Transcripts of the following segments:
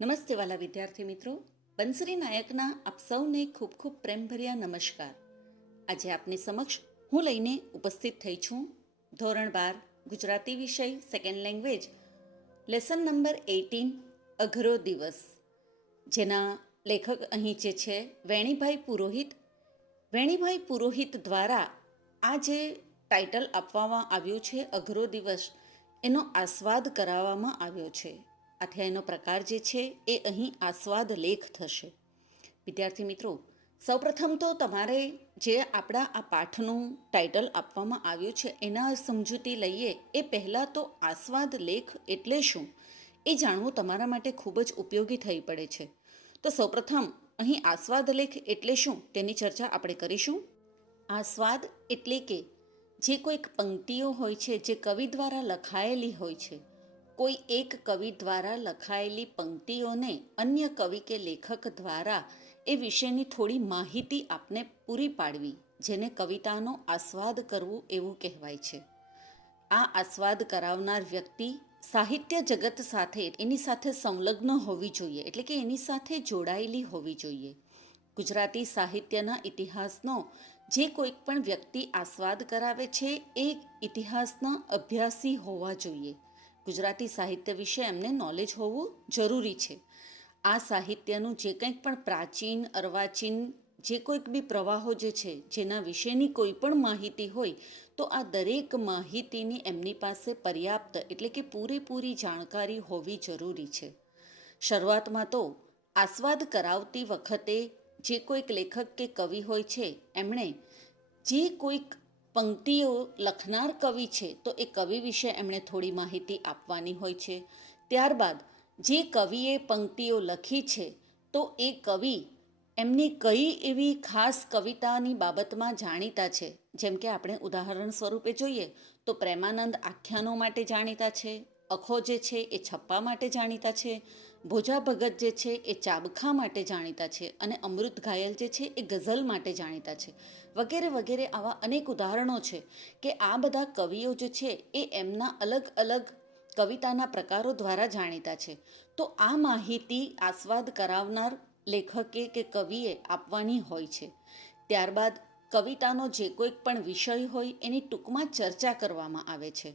નમસ્તે વાલા વિદ્યાર્થી મિત્રો, બંસરી નાયકના આપ સૌને ખૂબ ખૂબ પ્રેમભર્યા નમસ્કાર. આજે આપની સમક્ષ હું લઈને ઉપસ્થિત થઈ છું ધોરણ 12 ગુજરાતી વિષય સેકન્ડ લેંગ્વેજ લેસન નંબર 18 અઘરો દિવસ, જેના લેખક અહીં જે છે વેણીભાઈ પુરોહિત. વેણીભાઈ પુરોહિત દ્વારા આ જે ટાઇટલ આપવામાં આવ્યું છે અઘરો દિવસ, એનો આસ્વાદ કરાવવામાં આવ્યો છે. આથી એનો પ્રકાર જે છે એ અહીં આસ્વાદ લેખ થશે. વિદ્યાર્થી મિત્રો, સૌપ્રથમ તો તમારે જે આપણા આ પાઠનું ટાઇટલ આપવામાં આવ્યું છે એના સમજૂતી લઈએ એ પહેલાં તો આસ્વાદ લેખ એટલે શું એ જાણવું તમારા માટે ખૂબ જ ઉપયોગી થઈ પડે છે. તો સૌપ્રથમ અહીં આસ્વાદ લેખ એટલે શું તેની ચર્ચા આપણે કરીશું. આસ્વાદ એટલે કે જે કોઈક પંક્તિઓ હોય છે જે કવિ દ્વારા લખાયેલી હોય છે, કોઈ એક કવિ દ્વારા લખાયેલી પંક્તિઓને અન્ય કવિ કે લેખક દ્વારા એ વિશેની થોડી માહિતી આપને પૂરી પાડવી, જેને કવિતાનો આસ્વાદ કરવું એવું કહેવાય છે. આ આસ્વાદ કરાવનાર વ્યક્તિ સાહિત્ય જગત સાથે એની સાથે સંલગ્ન હોવી જોઈએ, એટલે કે એની સાથે જોડાયેલી હોવી જોઈએ. ગુજરાતી સાહિત્યના ઇતિહાસનો જે કોઈક પણ વ્યક્તિ આસ્વાદ કરાવે છે એ ઇતિહાસના અભ્યાસી હોવા જોઈએ. ગુજરાતી સાહિત્ય વિશે એમને નોલેજ હોવું જરૂરી છે. આ સાહિત્યનું જે કંઈક પણ પ્રાચીન અર્વાચીન જે કોઈક બી પ્રવાહો જે છે જેના વિશેની કોઈ પણ માહિતી હોય તો આ દરેક માહિતીની એમની પાસે પર્યાપ્ત એટલે કે પૂરેપૂરી જાણકારી હોવી જરૂરી છે. શરૂઆતમાં તો આસ્વાદ કરાવતી વખતે જે કોઈક લેખક કે કવિ હોય છે એમણે જે કોઈક પંક્તિઓ લખનાર કવિ છે તો એ કવિ વિશે એમણે થોડી માહિતી આપવાની હોય છે. ત્યારબાદ જે કવિએ પંક્તિઓ લખી છે તો એ કવિ એમની કઈ એવી ખાસ કવિતાની બાબતમાં જાણીતા છે. જેમ કે આપણે ઉદાહરણ સ્વરૂપે જોઈએ તો પ્રેમાનંદ આખ્યાનો માટે જાણીતા છે, અખો જે છે એ છપ્પા માટે જાણીતા છે, ભોજા ભગત જે છે એ ચાબખા માટે જાણીતા છે, અને અમૃત ઘાયલ જે છે એ ગઝલ માટે જાણીતા છે, વગેરે વગેરે. આવા અનેક ઉદાહરણો છે કે આ બધા કવિઓ જે છે એ એમના અલગ અલગ કવિતાના પ્રકારો દ્વારા જાણીતા છે. તો આ માહિતી આસ્વાદ કરાવનાર લેખકે કે કવિએ આપવાની હોય છે. ત્યારબાદ કવિતાનો જે કોઈક પણ વિષય હોય એની ટૂંકમાં ચર્ચા કરવામાં આવે છે,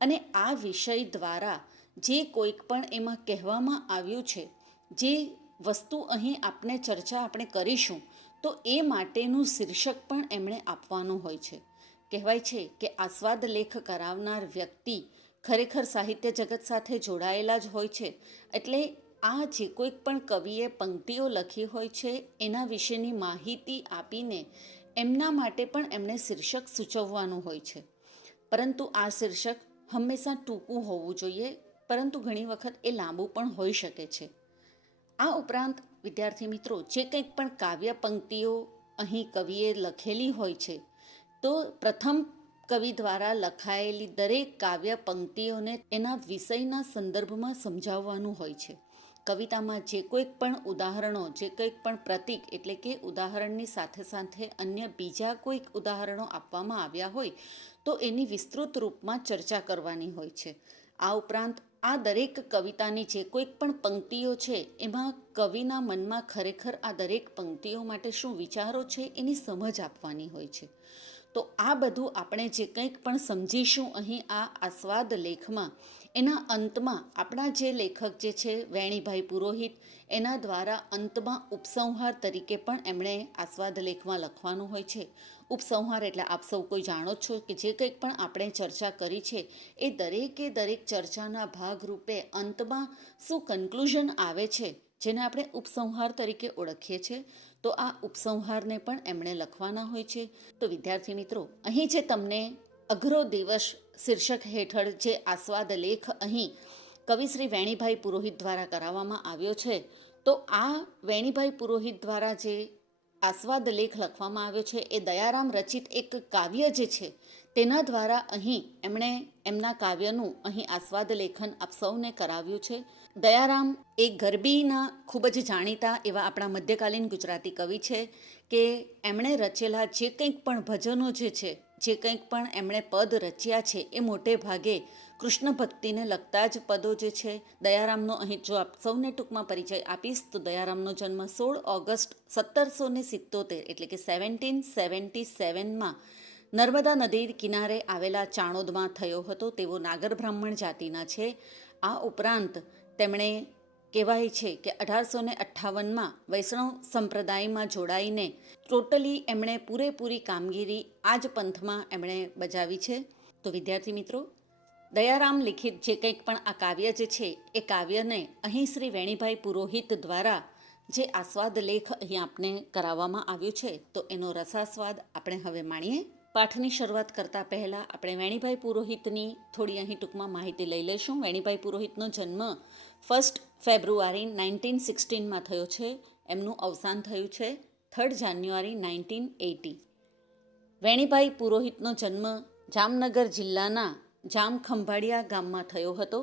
અને આ વિષય દ્વારા જે કોઈક પણ એમાં કહેવામાં આવ્યું છે, જે વસ્તુ અહીં આપણે કરીશું તો એ માટેનું શીર્ષક પણ એમણે આપવાનું હોય છે. કહેવાય છે કે આસ્વાદ લેખ કરાવનાર વ્યક્તિ ખરેખર સાહિત્ય જગત સાથે જોડાયેલા જ હોય છે. એટલે આ જે કોઈક પણ કવિએ પંક્તિઓ લખી હોય છે એના વિશેની માહિતી આપીને એમના માટે પણ એમણે શીર્ષક સૂચવવાનું હોય છે. પરંતુ આ શીર્ષક હંમેશા ટૂંકું હોવું જોઈએ, પરંતુ ઘણી વખત એ લાંબુ પણ હોઈ શકે છે. આ ઉપરાંત વિદ્યાર્થી મિત્રો, જે કંઈક પણ કાવ્ય પંક્તિઓ અહીં કવિએ લખેલી હોય છે તો પ્રથમ કવિ દ્વારા લખાયેલી દરેક કાવ્ય પંક્તિઓને એના વિષયના સંદર્ભમાં સમજાવવાનું હોય છે. કવિતામાં જે કોઈક પણ ઉદાહરણો, જે કંઈક પણ પ્રતીક એટલે કે ઉદાહરણની સાથે સાથે અન્ય બીજા કોઈક ઉદાહરણો આપવામાં આવ્યા હોય તો એની વિસ્તૃત રૂપમાં ચર્ચા કરવાની હોય છે. આ ઉપરાંત આ દરેક કવિતાની જે કોઈક પણ પંક્તિઓ છે એમાં કવિના મનમાં ખરેખર આ દરેક પંક્તિઓ માટે શું વિચારો છે એની સમજ આપવાની હોય છે. તો આ બધું આપણે જે કંઈક પણ સમજીશું અહીં આ આસ્વાદ લેખમાં, એના અંતમાં આપણા જે લેખક જે છે વેણીભાઈ પુરોહિત, એના દ્વારા અંતમાં ઉપસંહાર તરીકે પણ એમણે આસ્વાદ લેખમાં લખવાનું હોય છે. ઉપસંહાર એટલે આપ સૌ કોઈ જાણો છો કે જે કંઈક પણ આપણે ચર્ચા કરી છે એ દરેકે દરેક ચર્ચાના ભાગરૂપે અંતમાં શું કન્ક્લુઝન આવે છે જેને આપણે ઉપસંહાર તરીકે ઓળખીએ છીએ, તો આ ઉપસંહારને પણ એમણે લખવાના હોય છે. તો વિદ્યાર્થી મિત્રો, અહીં જે તમને અઘરો દિવસ શીર્ષક હેઠળ જે આસ્વાદ લેખ અહીં કવિશ્રી વેણીભાઈ પુરોહિત દ્વારા કરાવવામાં આવ્યો છે, તો આ વેણીભાઈ પુરોહિત દ્વારા જે આસ્વાદ લેખ લખવામાં આવ્યો છે એ દયારામ રચિત એક કાવ્ય જે છે તેના દ્વારા અહીં એમણે એમના કાવ્યનું અહીં આસ્વાદ લેખન આપ સૌને કરાવ્યું છે. દયારામ એ ગરબીના ખૂબ જ જાણીતા એવા આપણા મધ્યકાલીન ગુજરાતી કવિ છે કે એમણે રચેલા જે કંઈક પણ ભજનો જે છે, જે કંઈક પણ એમણે પદ રચ્યા છે એ મોટે ભાગે કૃષ્ણ ભક્તિને લગતા જ પદો જે છે. દયારામનો અહીં જો આપ સૌને ટૂંકમાં પરિચય આપીશ તો દયારામનો જન્મ 16 ઓગસ્ટ 1777 એટલે કે 1777માં નર્મદા નદી કિનારે આવેલા ચાણોદમાં થયો હતો. તેઓ નાગર બ્રાહ્મણ જાતિના છે. આ ઉપરાંત તેમણે કહેવાય છે કે 1858માં વૈષ્ણવ સંપ્રદાયમાં જોડાઈને ટોટલી એમણે પૂરેપૂરી કામગીરી આ જ પંથમાં એમણે બજાવી છે. તો વિદ્યાર્થી મિત્રો, દયારામ લિખિત જે કંઈક પણ આ કાવ્ય જે છે એ કાવ્યને અહીં શ્રી વેણીભાઈ પુરોહિત દ્વારા જે આસ્વાદ લેખ અહીં આપને કરાવવામાં આવ્યું છે તો એનો રસાસ્વાદ આપણે હવે માણીએ. પાઠની શરૂઆત કરતાં પહેલાં આપણે વેણીભાઈ પુરોહિતની થોડી અહીં ટૂંકમાં માહિતી લઈ લઈશું. વેણીભાઈ પુરોહિતનો જન્મ 1 ફેબ્રુઆરી 1916માં થયો છે. એમનું અવસાન થયું છે 3 જાન્યુઆરી 1980. વેણીભાઈ પુરોહિતનો જન્મ જામનગર જિલ્લાના જામખંભાળિયા ગામમાં થયો હતો.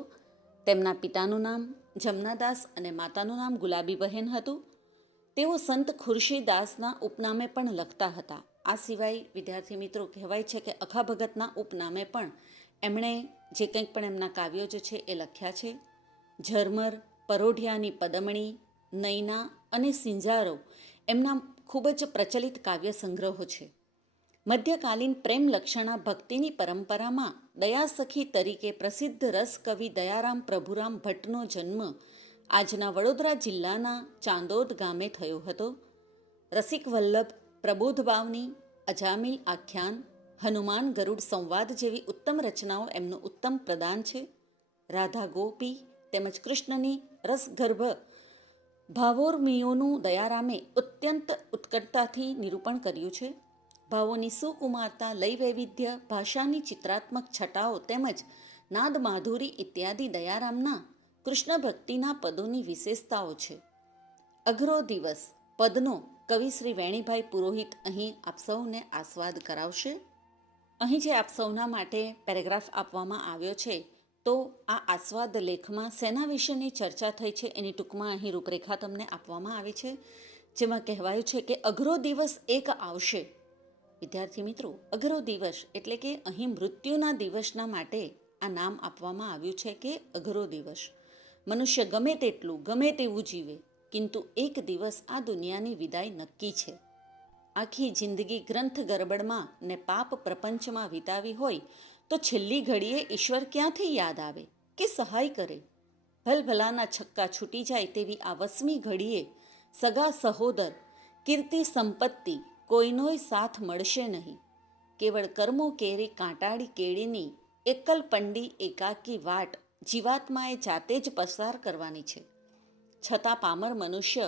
તેમના પિતાનું નામ જમનાદાસ અને માતાનું નામ ગુલાબીબહેન હતું. તેઓ સંત ખુરશીદાસના ઉપનામે પણ લખતા હતા. આ સિવાય વિદ્યાર્થી મિત્રો કહેવાય છે કે અખા ભગતના ઉપનામે પણ એમણે જે કંઈક પણ એમના કાવ્યો જે છે એ લખ્યા છે. ઝરમર, પરોઢિયાની પદમણી, નૈના અને સિંજારો એમના ખૂબ જ પ્રચલિત કાવ્ય સંગ્રહો છે. મધ્યકાલીન પ્રેમ લક્ષણા ભક્તિની પરંપરામાં દયાસખી તરીકે પ્રસિદ્ધ રસ કવિ દયારામ પ્રભુરામ ભટ્ટનો જન્મ આજના વડોદરા જિલ્લાના ચાંદોદ ગામે થયો હતો. રસિક વલ્લભ, પ્રબોધ બાવની, અજામિલ આખ્યાન, હનુમાન ગરુડ સંવાદ જેવી ઉત્તમ રચનાઓ એમનું ઉત્તમ પ્રદાન છે. રાધા ગોપી તેમજ કૃષ્ણની રસગર્ભ ભાવોર્મિઓનું દયારામે અત્યંત ઉત્કટતાથી નિરૂપણ કર્યું છે. ભાવોની સુકુમારતા, લય વૈવિધ્ય, ભાષાની ચિત્રાત્મક છટાઓ તેમજ નાદ માધુરી ઇત્યાદિ દયારામના કૃષ્ણ ભક્તિના પદોની વિશેષતાઓ છે. અઘરો દિવસ પદનો કવિ શ્રી વેણીભાઈ પુરોહિત અહીં આપ સૌને આસ્વાદ કરાવશે. અહીં જે આપ સૌના માટે પેરેગ્રાફ આપવામાં આવ્યો છે તો આ આસ્વાદ લેખમાં શેના વિશેની ચર્ચા થઈ છે એની ટૂંકમાં અહીં રૂપરેખા તમને આપવામાં આવી છે. જેમાં કહેવાયું છે કે અઘરો દિવસ એક આવશે. વિદ્યાર્થી મિત્રો, અઘરો દિવસ એટલે કે અહીં મૃત્યુના દિવસના માટે આ નામ આપવામાં આવ્યું છે કે અઘરો દિવસ. મનુષ્ય ગમે તેટલું ગમે તેવું જીવે, કિંતુ એક દિવસ આ દુનિયાની વિદાય નક્કી છે. આખી જિંદગી ગ્રંથ ગરબડમાં ને પાપ પ્રપંચમાં વિતાવી હોય તો છેલ્લી ઘડીએ ઈશ્વર ક્યાંથી યાદ આવે કે સહાય કરે. ભલભલાના છક્કા છૂટી જાય તેવી આ વસમી ઘડીએ સગા સહોદર, કીર્તિ સંપત્તિ કોઈનોય સાથ મળશે નહીં. કેવળ કર્મો કેરી કાંટાળી કેળીની એકલ પંડી એકાકી વાટ જીવાત્માએ જાતે જ પસાર કરવાની છે. છતાં પામર મનુષ્ય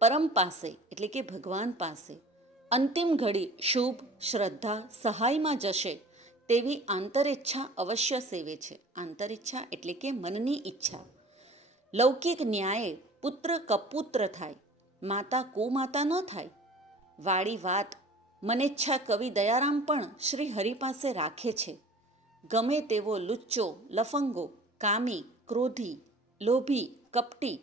પરમ પાસે એટલે કે ભગવાન પાસે અંતિમ ઘડી શુભ, શ્રદ્ધા, સહાયમાં જશે તેવી આંતરેચ્છા અવશ્ય સેવે છે. આંતરેચ્છા એટલે કે મનની ઈચ્છા. લૌકિક ન્યાયે પુત્ર કપુત્ર થાય, માતા કુમાતા ન થાય. વાળી વાત મનેચ્છા કવિ દયારામ પણ શ્રી હરિ પાસે રાખે છે. ગમે તેવો લુચ્ચો, લફંગો, કામી, ક્રોધી, લોભી, કપટી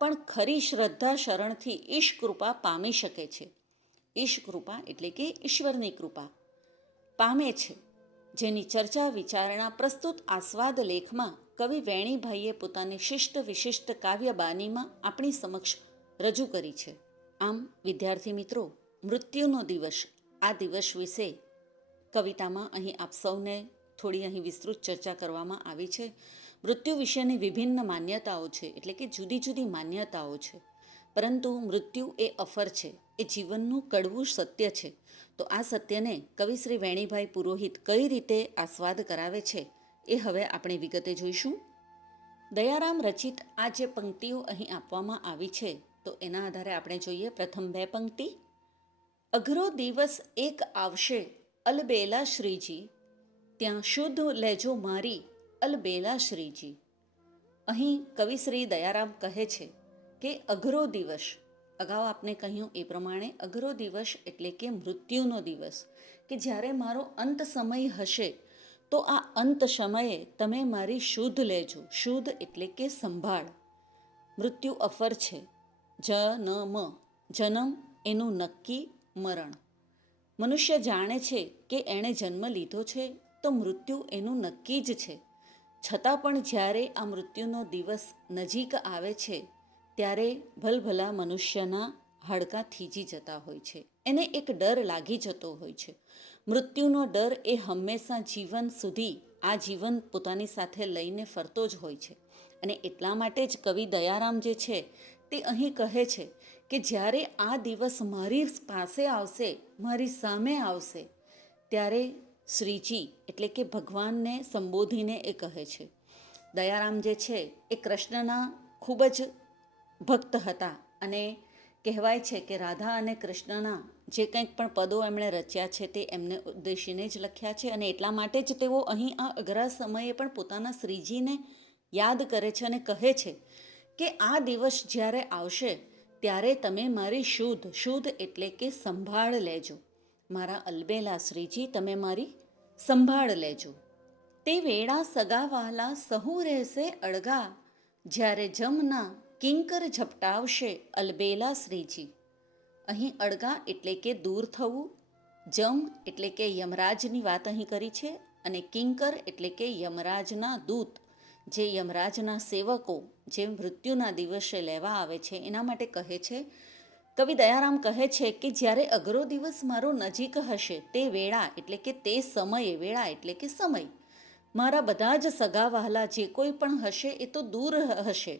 પણ ખરી શ્રદ્ધા શરણથી ઈશ કૃપા પામી શકે છે. ઈશ કૃપા એટલે કે ઈશ્વરની કૃપા પામે છે, જેની ચર્ચા વિચારણા પ્રસ્તુત આસ્વાદ લેખમાં કવિ વેણીભાઈએ પોતાની શિષ્ટ વિશિષ્ટ કાવ્ય બાનીમાં આપણી સમક્ષ રજૂ કરી છે. આમ વિદ્યાર્થી મિત્રો, મૃત્યુનો દિવસ, આ દિવસ વિશે કવિતામાં અહીં આપ સૌને થોડી અહીં વિસ્તૃત ચર્ચા કરવામાં આવી છે. મૃત્યુ વિશેની વિભિન્ન માન્યતાઓ છે, એટલે કે જુદી જુદી માન્યતાઓ છે. પરંતુ મૃત્યુ એ અફર છે, એ જીવનનું કડવું સત્ય છે. તો આ સત્યને કવિ શ્રી વેણીભાઈ પુરોહિત કઈ રીતે આસ્વાદ કરાવે છે એ હવે આપણે વિગતે જોઈશું. દયારામ રચિત આ જે પંક્તિઓ અહીં આપવામાં આવી છે તો એના આધારે આપણે જોઈએ. પ્રથમ બે પંક્તિ: અઘરો દિવસ એક આવશે અલબેલા શ્રીજી, ત્યાં શુદ્ધ લેજો મારી અલબેલા શ્રીજી. અહીં કવિ શ્રી દયારામ કહે છે કે અઘરો દિવસ, અગાઉ આપને કહ્યું એ પ્રમાણે અઘરો દિવસ એટલે કે મૃત્યુનો દિવસ, કે જ્યારે મારો અંત સમય હશે તો આ અંત સમયે તમે મારી શુદ્ધ લેજો. શુદ્ધ એટલે કે સંભાળ. મૃત્યુ અફર છે. જનમ, જન્મ એનું નક્કી, મરણ. મનુષ્ય જાણે છે કે એણે જન્મ લીધો છે તો મૃત્યુ એનું નક્કી જ છે. છતાં પણ જ્યારે આ મૃત્યુનો દિવસ નજીક આવે છે ત્યારે ભલભલા મનુષ્યના હાડકાં થીજી જતા હોય છે. એને એક ડર લાગી જતો હોય છે. મૃત્યુનો ડર એ હંમેશા જીવન સુધી આ જીવન પોતાની સાથે લઈને ફરતો જ હોય છે. અને એટલા માટે જ કવિ દયારામ જે છે તે અહીં કહે છે કે જ્યારે આ દિવસ મારી પાસે આવશે, મારી સામે આવશે, ત્યારે શ્રીજી એટલે કે ભગવાનને સંબોધીને એ કહે છે. દયારામ જે છે એ કૃષ્ણના ખૂબ જ ભક્ત હતા અને કહેવાય છે કે રાધા અને કૃષ્ણના જે કંઈક પણ પદો એમણે રચ્યા છે તે એમને ઉદ્દેશીને જ લખ્યા છે. અને એટલા માટે જ તેઓ અહીં આ અઘરા સમયે પણ પોતાના શ્રીજીને યાદ કરે છે અને કહે છે કે આ દિવસ જ્યારે આવશે ત્યારે તમે મારી શુદ્ધ એટલે કે સંભાળ લેજો. મારા અલબેલા શ્રીજી, તમે મારી સંભાળ લેજો. તે વેળા સગાવાલા સહુ રહેશે અળગા, જ્યારે જમના કિંકર ઝપટાવશે અલબેલા શ્રીજી. અહીં અળગા એટલે કે દૂર થવું, જમ એટલે કે યમરાજની વાત અહીં કરી છે, અને કિંકર એટલે કે યમરાજના દૂત, જે યમરાજના સેવકો જે મૃત્યુના દિવસે લેવા આવે છે એના માટે કહે છે. કવિ દયારામ કહે છે કે જ્યારે અઘરો દિવસ મારો નજીક હશે તે વેળા એટલે કે તે સમયે, વેળા એટલે કે સમય, મારા બધા જ સગા વહાલા જે કોઈ પણ હશે એ તો દૂર હશે.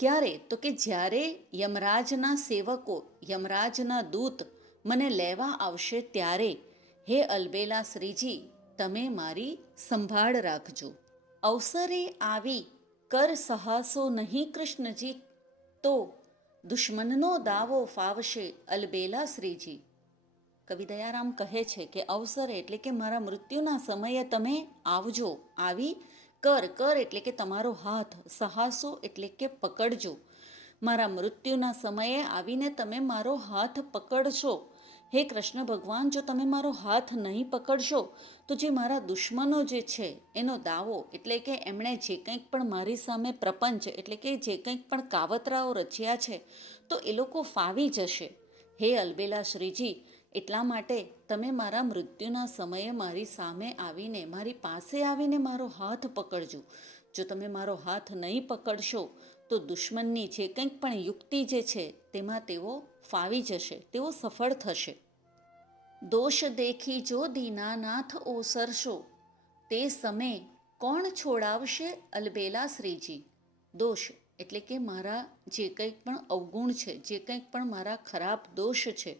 ક્યારે? તો કે જ્યારે યમરાજના સેવકો, યમરાજના દૂત મને લેવા આવશે ત્યારે હે અલબેલા શ્રીજી, તમે મારી સંભાળ રાખજો. અવસરે આવી કર સહાસો નહીં કૃષ્ણજી, તો દુશ્મનનો દાવો ફાવશે અલબેલા શ્રીજી. કવિ દયારામ કહે છે કે અવસર એટલે કે મારા મૃત્યુના સમયે તમે આવજો. આવી કર એટલે કે તમારો હાથ, સહાસો એટલે કે પકડજો. મારા મૃત્યુના સમયે આવીને તમે મારો હાથ પકડશો. હે કૃષ્ણ ભગવાન, જો તમે મારો હાથ નહીં પકડશો તો જે મારા દુશ્મનો જે છે એનો દાવો એટલે કે એમણે જે કંઈક પણ મારી સામે પ્રપંચ એટલે કે જે કંઈક પણ કાવતરાઓ રચ્યા છે તો એ લોકો ફાવી જશે. હે અલબેલા શ્રીજી, એટલા માટે તમે મારા મૃત્યુના સમયે મારી સામે આવીને, મારી પાસે આવીને મારો હાથ પકડજો. જો તમે મારો હાથ નહીં પકડશો તો દુશ્મનની જે કંઈક પણ યુક્તિ જે છે તેમાં તેઓ ફાવી જશે, તેઓ સફળ થશે. દોષ દેખી જો દીનાનાથ ઓસરશો, તે સમય કોણ છોડાવશે અલબેલા શ્રીજી. દોષ એટલે કે મારા જે કંઈક પણ અવગુણ છે, જે કંઈક પણ મારા ખરાબ દોષ છે,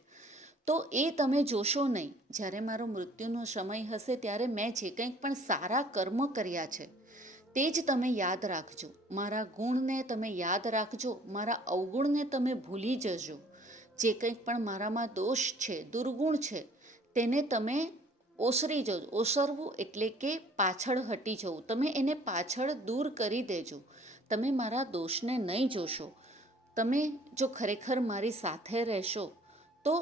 તો એ તમે જોશો નહીં. જ્યારે મારો મૃત્યુનો સમય હશે ત્યારે મેં જે કંઈક પણ સારા કર્મ કર્યા છે તે જ તમે યાદ રાખજો. મારા ગુણને તમે યાદ રાખજો, મારા અવગુણને તમે ભૂલી જજો. જે કંઈક પણ મારામાં દોષ છે, દુર્ગુણ છે, તેને તમે ઓસરી જજો. ઓસરવું એટલે કે પાછળ હટી જવું. તમે એને પાછળ દૂર કરી દેજો. તમે મારા દોષને નહીં જોશો. તમે જો ખરેખર મારી સાથે રહેશો તો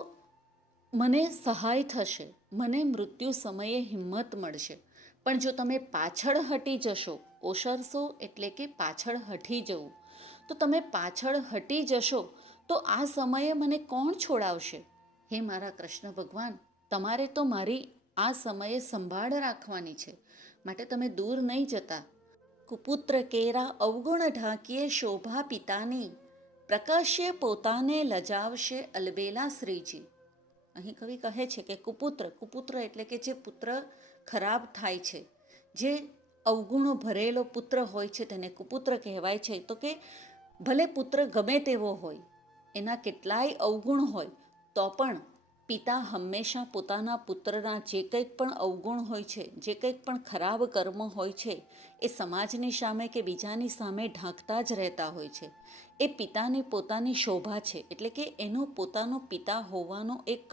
મને સહાય થશે, મને મૃત્યુ સમયે હિંમત મળશે. પણ જો તમે પાછળ હટી જશો, ઓસરશો એટલે કે પાછળ હટી જવું, તો તમે પાછળ હટી જશો તો આ સમયે મને કોણ છોડાવશે? હે મારા કૃષ્ણ ભગવાન, તમારે તો મારી આ સમયે સંભાળ રાખવાની છે, માટે તમે દૂર નહીં જતા. કુપુત્ર કેરા અવગુણ ઢાંકીએ શોભા પિતાની, પ્રકાશ્ય પોતાને લજાવશે અલબેલા શ્રીજી. અહીં કવિ કહે છે કે કુપુત્ર એટલે કે જે પુત્ર ખરાબ થાય છે, જે અવગુણો ભરેલો પુત્ર હોય છે તેને કુપુત્ર કહેવાય છે. તો કે ભલે પુત્ર ગમે તેવો હોય, એના કેટલાય અવગુણ હોય, તો પણ પિતા હંમેશા પોતાના પુત્રના જે કંઈક પણ અવગુણ હોય છે, જે કંઈક પણ ખરાબ કર્મ હોય છે, એ સમાજની સામે કે બીજાની સામે ઢાંકતા જ રહેતા હોય છે. એ પિતાની પોતાની શોભા છે, એટલે કે એનો પોતાનો પિતા હોવાનો એક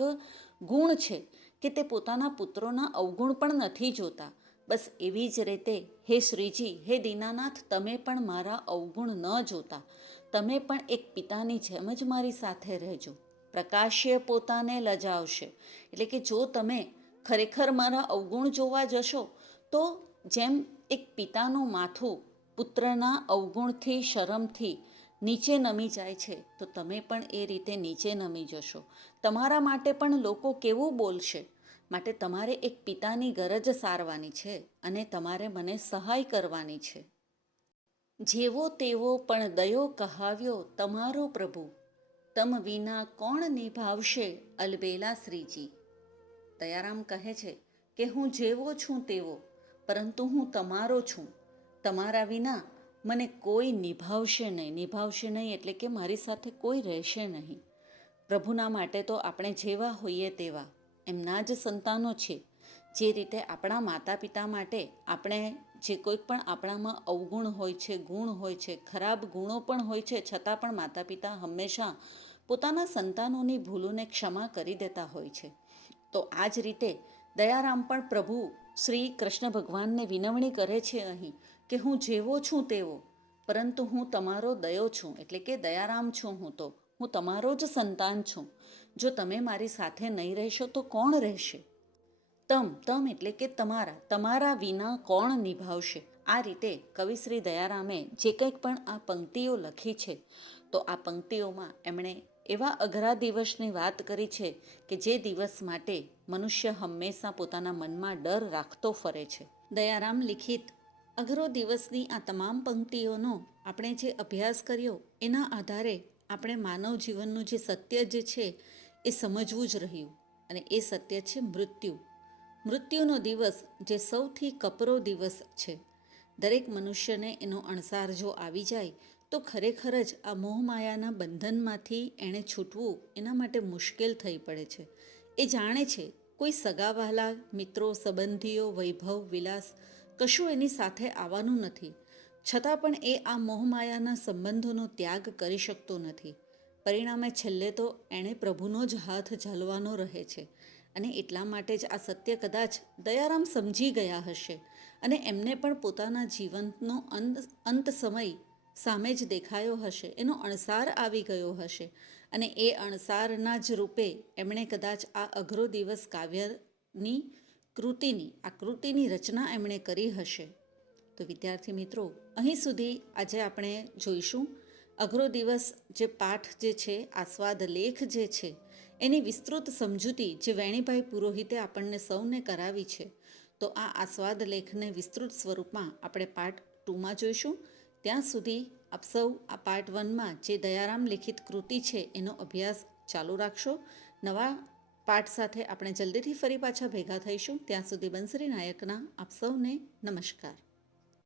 ગુણ છે કે તે પોતાના પુત્રોના અવગુણ પણ નથી જોતા. બસ એવી જ રીતે હે શ્રીજી, હે દીનાનાથ, તમે પણ મારા અવગુણ ન જોતા. તમે પણ એક પિતાની જેમ જ મારી સાથે રહેજો. પ્રકાશ્ય પોતાને લજાવશે એટલે કે જો તમે ખરેખર મારા અવગુણ જોવા જશો તો જેમ એક પિતાનું માથું પુત્રના અવગુણથી, શરમથી નીચે નમી જાય છે, તો તમે પણ એ રીતે નીચે નમી જશો. તમારા માટે પણ લોકો કેવું બોલશે? માટે તમારે એક પિતાની ગરજ સારવાની છે અને તમારે મને સહાય કરવાની છે. જેવો તેવો પણ દયો કહાવ્યો તમારો પ્રભુ, તમ વિના કોણ નિભાવશે અલબેલા શ્રીજી. દયારામ કહે છે કે હું જેવો છું તેવો, પરંતુ હું તમારો છું. તમારા વિના મને કોઈ નિભાવશે નહીં. નિભાવશે નહીં એટલે કે મારી સાથે કોઈ રહેશે નહીં. પ્રભુના માટે તો આપણે જેવા હોઈએ તેવા, એમના જ સંતાનો છે. જે રીતે આપણા માતા પિતા માટે આપણે જે કોઈક પણ આપણામાં અવગુણ હોય છે, ગુણ હોય છે, ખરાબ ગુણો પણ હોય છે, છતાં પણ માતા પિતા હંમેશા પોતાના સંતાનોની ભૂલોને ક્ષમા કરી દેતા હોય છે. તો આ જ રીતે દયારામ પણ પ્રભુ શ્રી કૃષ્ણ ભગવાનને વિનવણી કરે છે અહીં કે હું જેવો છું તેવો, પરંતુ હું તમારો દયો છું, એટલે કે દયારામ છું. હું તમારો જ સંતાન છું. જો તમે મારી સાથે નહીં રહેશો તો કોણ રહેશે? તમ એટલે કે તમારા વિના કોણ નિભાવશે? આ રીતે કવિશ્રી દયારામે જે કંઈક પણ આ પંક્તિઓ લખી છે, તો આ પંક્તિઓમાં એમણે એવા અઘરા દિવસની વાત કરી છે કે જે દિવસ માટે મનુષ્ય હંમેશા પોતાના મનમાં ડર રાખતો ફરે છે. દયારામ લિખિત અઘરો દિવસની આ તમામ પંક્તિઓનો આપણે જે અભ્યાસ કર્યો એના આધારે આપણે માનવ જીવનનું જે સત્ય જે છે એ સમજવું જ રહ્યું. અને એ સત્ય છે મૃત્યુ. મૃત્યુનો દિવસ જે સૌથી કપરો દિવસ છે. દરેક મનુષ્યને એનો અણસાર જો આવી જાય તો ખરેખર જ આ મોહમાયાના બંધનમાંથી એણે છૂટવું એના માટે મુશ્કેલ થઈ પડે છે. એ જાણે છે કોઈ સગાવહાલા, મિત્રો, સંબંધીઓ, વૈભવ, વિલાસ કશું એની સાથે આવવાનું નથી, છતાં પણ એ આ મોહમાયાના સંબંધોનો ત્યાગ કરી શકતો નથી. પરિણામે છેલ્લે તો એણે પ્રભુનો જ હાથ ઝાલવાનો રહે છે. અને એટલા માટે જ આ સત્ય કદાચ દયારામ સમજી ગયા હશે અને એમને પણ પોતાના જીવનનો અંત સમય સામે જ દેખાયો હશે, એનો અણસાર આવી ગયો હશે અને એ અણસારના જ રૂપે એમણે કદાચ આ અઘરો દિવસ કાવ્યની કૃતિની રચના એમણે કરી હશે. તો વિદ્યાર્થી મિત્રો, અહીં સુધી આજે આપણે જોઈશું અઘરો દિવસ જે પાઠ જે છે, આસ્વાદ લેખ જે છે, એની વિસ્તૃત સમજૂતી જે વેણીભાઈ પુરોહિતે આપણને સૌને કરાવી છે. તો આ આસ્વાદ લેખને વિસ્તૃત સ્વરૂપમાં આપણે પાર્ટ 2માં જોઈશું. ત્યાં સુધી આપ સૌ આ પાર્ટ 1માં જે દયારામ લિખિત કૃતિ છે એનો અભ્યાસ ચાલુ રાખશો. નવા પાઠ સાથે આપણે જલ્દીથી ફરી પાછા ભેગા થઈશું. ત્યાં સુધી બંસરી નાયકના આપ સૌને નમસ્કાર.